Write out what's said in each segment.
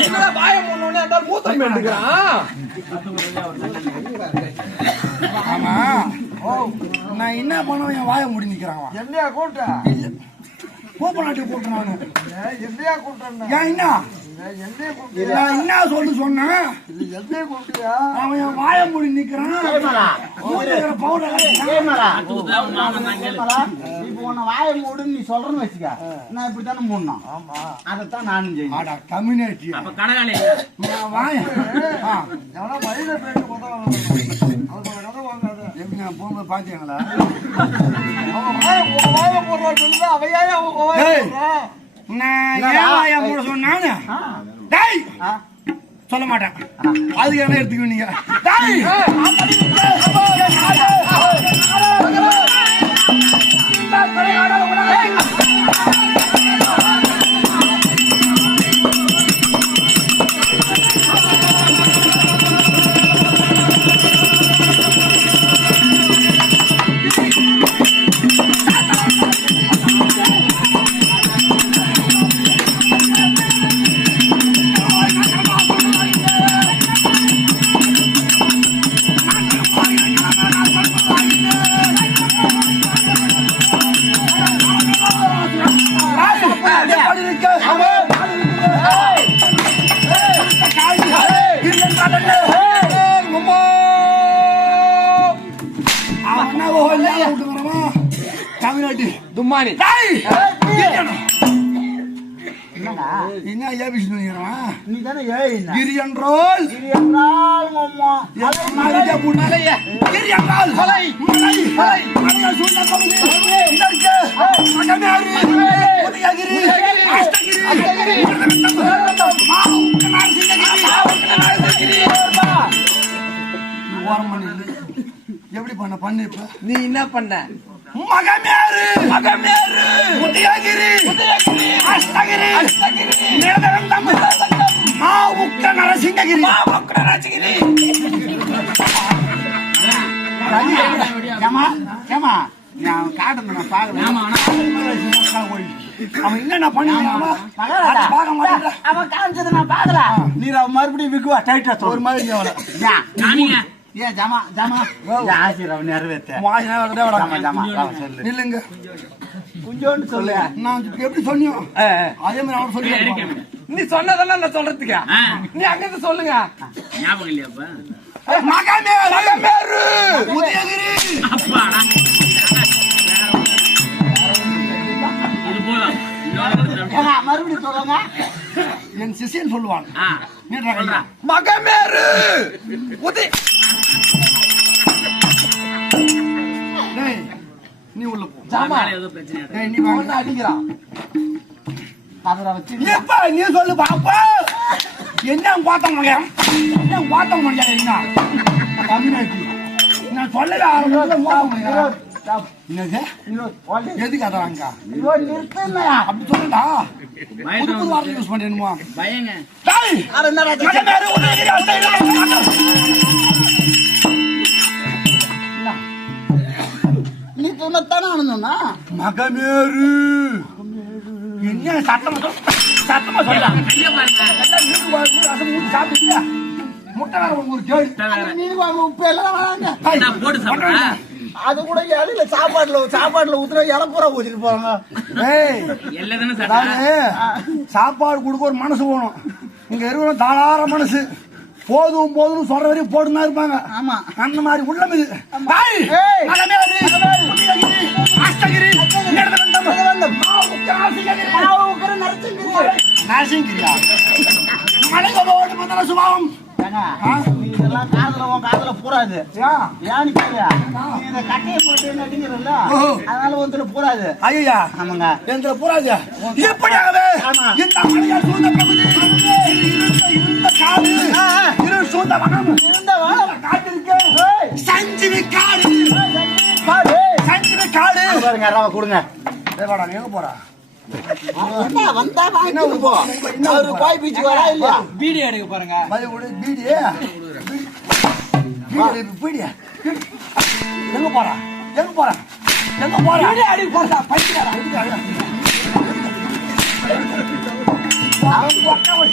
என்ன வாயை மூடனோடனே அந்த எடுக்கிறான் ஆமா ஓ நான் என்ன பண்ணுவேன் என் வாயை முடி நிக்கிறான் அவன். கூட்ட கோப்ப நாட்டுக்கு போட்டு நானு ஏன் என்ன என்ன சொல்லு கூட்டியா அவன் வாயை முடி நிக்கிறான். உன்னை வாயை மூடுன்னு நீ சொல்றேன்னு வச்சுக்க. நான் இப்படித்தானே மூடணும். ஆமா. அதைத்தான் நானும் செய்யணும் ஆடா கம்யூனிட்டி அப்ப கடகாலே நான் வாயை மயில பேட்டு நான் போகும்போது பாத்தீங்களா? அவன் வாய போடுறான்னு அவையா அவங்க சொல்ல மாட்டேன். அதுக்கு என்ன எடுத்துக்க தும்மானி என்னடா? என்ன ஏபிசி பண்ணிக்கிறான் நீ? தானே கிரி என்றால்? இது என்றால் மம்மா மலைய முன்னைய கிரி என்றால்? மலை. மலைய சூழ்ந்த இதற்கு உதயகிரி அஷ்டகிரி. எப்படி பண்ண? பண்ணு இப்ப. நீ என்ன பண்ண? மகமேறு மகமேறு. உதயகிரி உதயகிரி அஷ்டகிரி அஷ்டகிரி நிரந்தரம் மாவுக்க நரசிங்ககிரி. மாவுக்க நரசிங்ககிரி. ஏமா ஏமா நான் காட்டுங்க நான் பாக்குறேன் அவன் என்னென்ன மாட்டேன். அவன் காமிச்சது நான் பாக்கல நீ அவன் மறுபடியும் விக்குவா டைட்டா ஒரு மாதிரி ஏன் ஜாமா ஜாமா. ஏன் ஆசீர்வாதம் நிறைவேற்ற நில்லுங்க. கொஞ்சோண்டு சொல்லு. நான் எப்படி சொன்னியோ? ஏ, அதே மாதிரி அவன் சொல்லி நீ சொன்னதெல்லாம் நான் சொல்றதுக்கு. நீ அங்கிருந்து சொல்லுங்க. ஞாபகம் இல்லையா அப்ப? மகமேறு மகமேறு உதயகிரி. அப்பாடா இது மறுபடியும் சொல்லுங்க. என் நீடா சொல்றா. மகமேறு உதய நீ உள்ள போ. ஜாமா. ஏதோ பிரச்சனை. டேய் நீ வாங்க. அடிக்கிறான் அதுல வச்சு எப்ப நீ சொல்லு பாப்பா. என்ன பார்த்தோம் மகன் என்ன பார்த்தோம் மகன் என்ன? தமிழ்நாட்டு நான் சொல்லல என்னது? எதுக்கு அதை வாங்க? நிறுத்துங்கயா அப்படி சொல்லுடா. புது பயத்துல புது வார்த்தை யூஸ் பண்ணிடுமா பயங்க. டேய் சொன்னதானே ஆனந்தம்னா மகமேறு என்ன சத்தமா சொல் சத்தமா சொல்ல கைய பாருங்க. வீட்டுக்கு வந்து ரசம் ஊத்தி சாப்பிட்டு முட்டை வேற ஒரு கேள்வி. மீன் வாங்க உப்பு எல்லாம் வராங்க நான் போட்டு சாப்பிடுறேன் அது கூட இலையில சாப்பாடுல சாப்பாடுல ஊத்துற இலப்புறா ஊத்திட்டு போறாங்க சாப்பாடு கொடுக்க ஒரு மனசு போகணும் இங்க இருக்கிற தாராள மனசு. போதும் போதும் சொல்ற வரையும் போட்டுனா இருப்பாங்க. ஆமா. அந்த மாதிரி உள்ளம் இது. சுபாவம். இதெல்லாம் காதுல உன் காதுல பூராது? ஏன்னு இந்த கட்டையை போட்டு நடிக்கிறல்ல ஓஹோ. அதனால ஒருத்தர் பூராது ஐயா ஆமாங்க. என்ற புறாஜா எப்படியாகவே. இந்த மலையால் சூழ்ந்த பகுதி இருந்த சூழ்ந்த வனம். சஞ்சீவி காடு. சஞ்சீவி காடு. பாருங்க ரவா கொடுங்க. எங்க போற? வந்தா வாங்கி கொடுப்போ அவரு கோய் பீச்சு வரா இல்லையா? வீடியோ எடுக்க பாருங்க பீடி. PT PT. எங்க போற? எங்க போற? எங்க போற? இடி அடி போறா அழுற? அவன்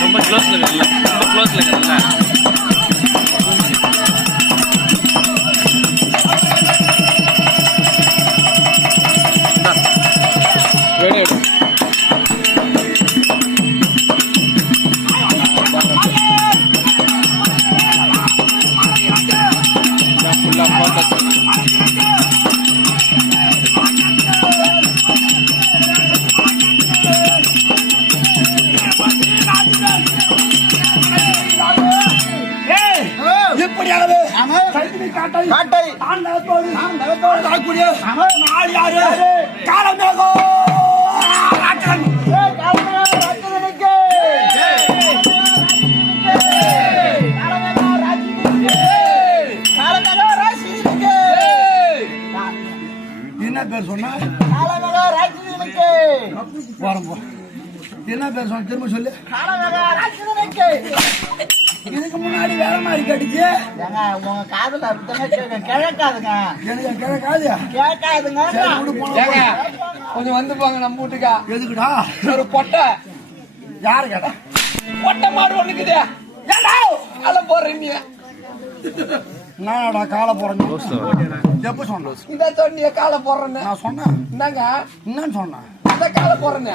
ரொம்ப க்ளோஸ்ல ரொம்ப க்ளோஸ்ல இருக்கல காட்டை காட்டை. நான் நகத்தோடு நான் நகத்தோடு. தாக்கக்கூடிய ஆமா. நாடு யாரு காலமேகோ ராஜன். ஏய், காலமேகா ராஜ்யனுக்கு. காலமேகா ராஜ்யனுக்கு. காலமேகா ராஜ்யனுக்கு. என்ன பேர் சொன்னா காலமேகா ராஜ்யனுக்கு. போறோம் போ என்ன பேர் சொன்ன திரும்ப சொல்லு காலமேகா ராஜ்யனுக்கு. இதுக்கு முன்னாடி வேற மாதிரி கடிச்சு ஏங்க, உங்க காதுல அப்படித்தாங்க கேட்கும். கேட்காதுங்க. எனக்கு கிழக்காது கேட்காதுங்க. கொஞ்சம் வந்து போங்க நம்ம வீட்டுக்கா. எதுக்குடா? ஒரு பொட்டை. யாரு கேட்டா? பொட்டை மாடு ஒண்ணுக்குது ஏண்டா? அல போற நீ நானடா காலை போறேன் எப்ப சொன்னேன் இந்த சொன்னிய காலை போடுறேன்னு. நான் சொன்னேன். என்னங்க? என்னன்னு சொன்னேன்? இந்த காலை போடுறேன்னு.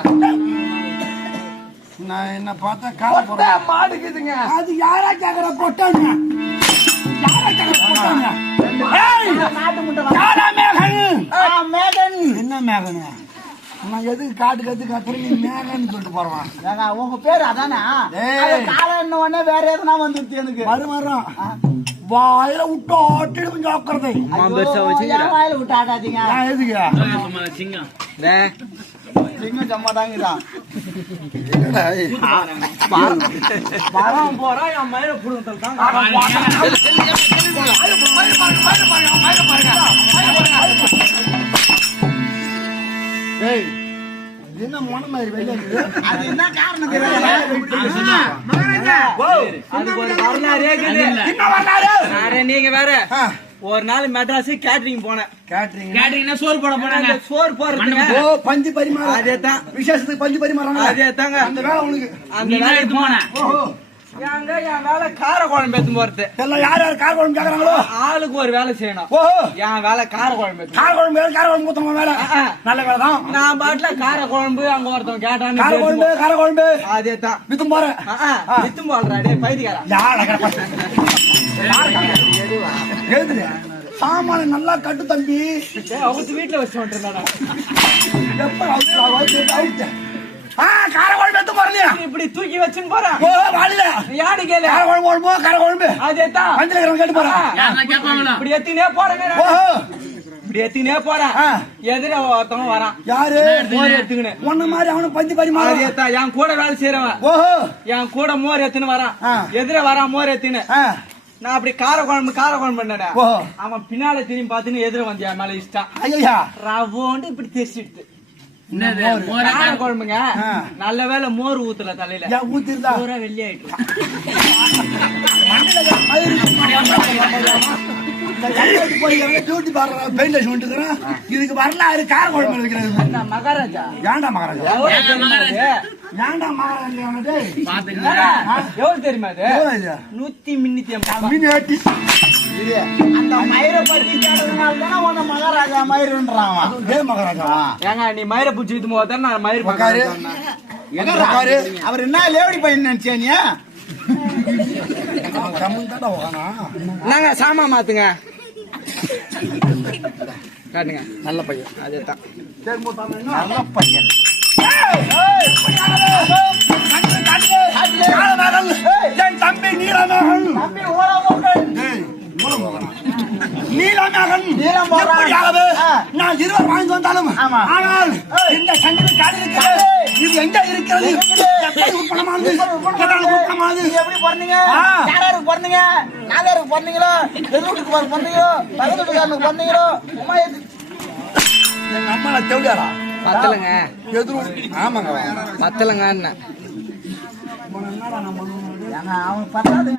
நான் என்ன பார்த்தா காலை மாடுக்குதுங்க. அது யாரா கேக்குற பொட்டாங்க யாரா கேக்குற பொட்டாங்க. என்ன மேகனு? நான் எதுக்கு கத்துறேன் நீ மேகன்னு சொல்லிட்டு போறவான் ஏங்க, உங்க பேர் அதானே? காலம் உடனே வேற எதுனா வந்துருச்சு எனக்கு. மறு மரம் வாயில விட்டு ஆட்டிடு கொஞ்சம் ஆக்குறது வாயில விட்டு ஆட்டாதீங்க? எதுக்கு? சிங்கம் சிங்கம் சும்மா தாங்கதான் என்னடா ஏய்? வரம் போறா என் மயில புடுங்க தான் என்ன மொன மாதிரி வெளியே? அது என்ன காரணம்? தெரியல நீங்க வேற. ஒரு நாள் மெட்ராஸ் கேட்டரிங் போனேன். கேட்டரிங் கேட்டீங்கன்னா சோறு போட போறாங்க அந்த சோறு போறதுங்க ஓ பஞ்சு பரிமாறம் அதே தான் விசேஷத்துக்கு பஞ்சு பரிமாறாங்க அதே தாங்க அந்த வேலை உனக்கு. அந்த வேலைக்கு எடுத்து போன ஓஹோ. ஏங்க என் வேலை கார குழம்பு எடுத்து போறது. எல்லாம் யார் யார் கார குழம்பு கேக்குறாங்களோ? ஆளுக்கு ஒரு வேலை செய்யணும். ஓஹோ. என் வேலை கார குழம்பு கார குழம்பு வேலை கார குழம்பு ஊத்தவங்க வேலை. நல்ல வேலை தான். நான் பாட்டுல கார குழம்பு அங்க ஒருத்தன் கேட்டான்னு கார குழம்பு கார குழம்பு அதே தான் வித்தும் போறேன் வித்து போடுறா டே பைத்தியக்காரா யார் எழுதுல சாமான நல்லா கட்டு தம்பி. அவங்க வீட்டுல வச்சு போறலையா இப்படி தூக்கி வச்சுன்னு போறேன் யாரு கேளு? கார குழம்பு குழம்பு கார குழம்பு அதே தான் கேட்டு போறேன் இப்படி எத்தினே. ஓஹோ. இப்படி எத்தினே போறேன். எதிர ஒருத்தவன் வரான். யாரு? மோர் எடுத்துக்கின்னு உன்ன மாதிரி அவனு பஞ்சு தான் என் கூட வேலை செய்யறவன் ஓஹோ. என் கூட மோர் எத்துன்னு வரான். எதிர வரான் மோர் எத்துன்னு நான் அப்படி கார குழம்பு கார குழம்பு பண்ணேன். அவன் பின்னால திரும்பி பார்த்துன்னு எதிர வந்து என் மேல இஷ்டம் ஐயா ரவோண்டு இப்படி தெரிச்சிடுது கார குழம்புங்க. நல்ல வேளை மோர் ஊத்துல தலையில. ஊத்திருந்தா. பூரா வெள்ளி ஆயிட்டு. டியூட்டி பாடுற? பெயிண்ட் அடிச்சு வந்துருக்கிறேன் இதுக்கு வரலாறு கார குழம்பு இருக்கிறது. மகாராஜா. ஏன்டா மகாராஜா? ஏன்டா மகாராஜா எவ்வளவு தெரியுமா அது? நூத்தி முன்னூத்தி ஐம்பது. அந்த மயிரை பத்தி கேட்டதுனால தானே உன்னை மகாராஜா மயிருன்றான் அவன். டேய் மகாராஜா? ஏங்க நீ மயிரை பிடிச்சி இது போதா நான் மயிர். உக்காரு. அவர் என்ன லேவடி பையன் நினைச்சியா நீ. நாங்க சாமா மாத்துங்க. காட்டுங்க. நல்ல பையன். அதே தான் நல்ல பையன். என் தம்பி நீலமகன் நீலமகன். எப்படியாவது நான் இருவர் வாங்கி வந்தாலும் ஆனால் இந்த சங்கீத காடு இது எங்க இருக்கிறது? எப்படி பிறந்தீங்க. யாராருக்கு பிறந்தீங்க? நாதாருக்கு பிறந்தீங்களோ? எதிர்வீட்டுக்கு பிறந்தீங்களோ? பக்கத்து வீட்டுக்காரனுக்கு பிறந்தீங்களோ? எது எங்க அம்மா நான் தேவையாரா பத்தலங்க. எதிரும் ஆமாங்க. பத்தலங்க ஏங்க அவன்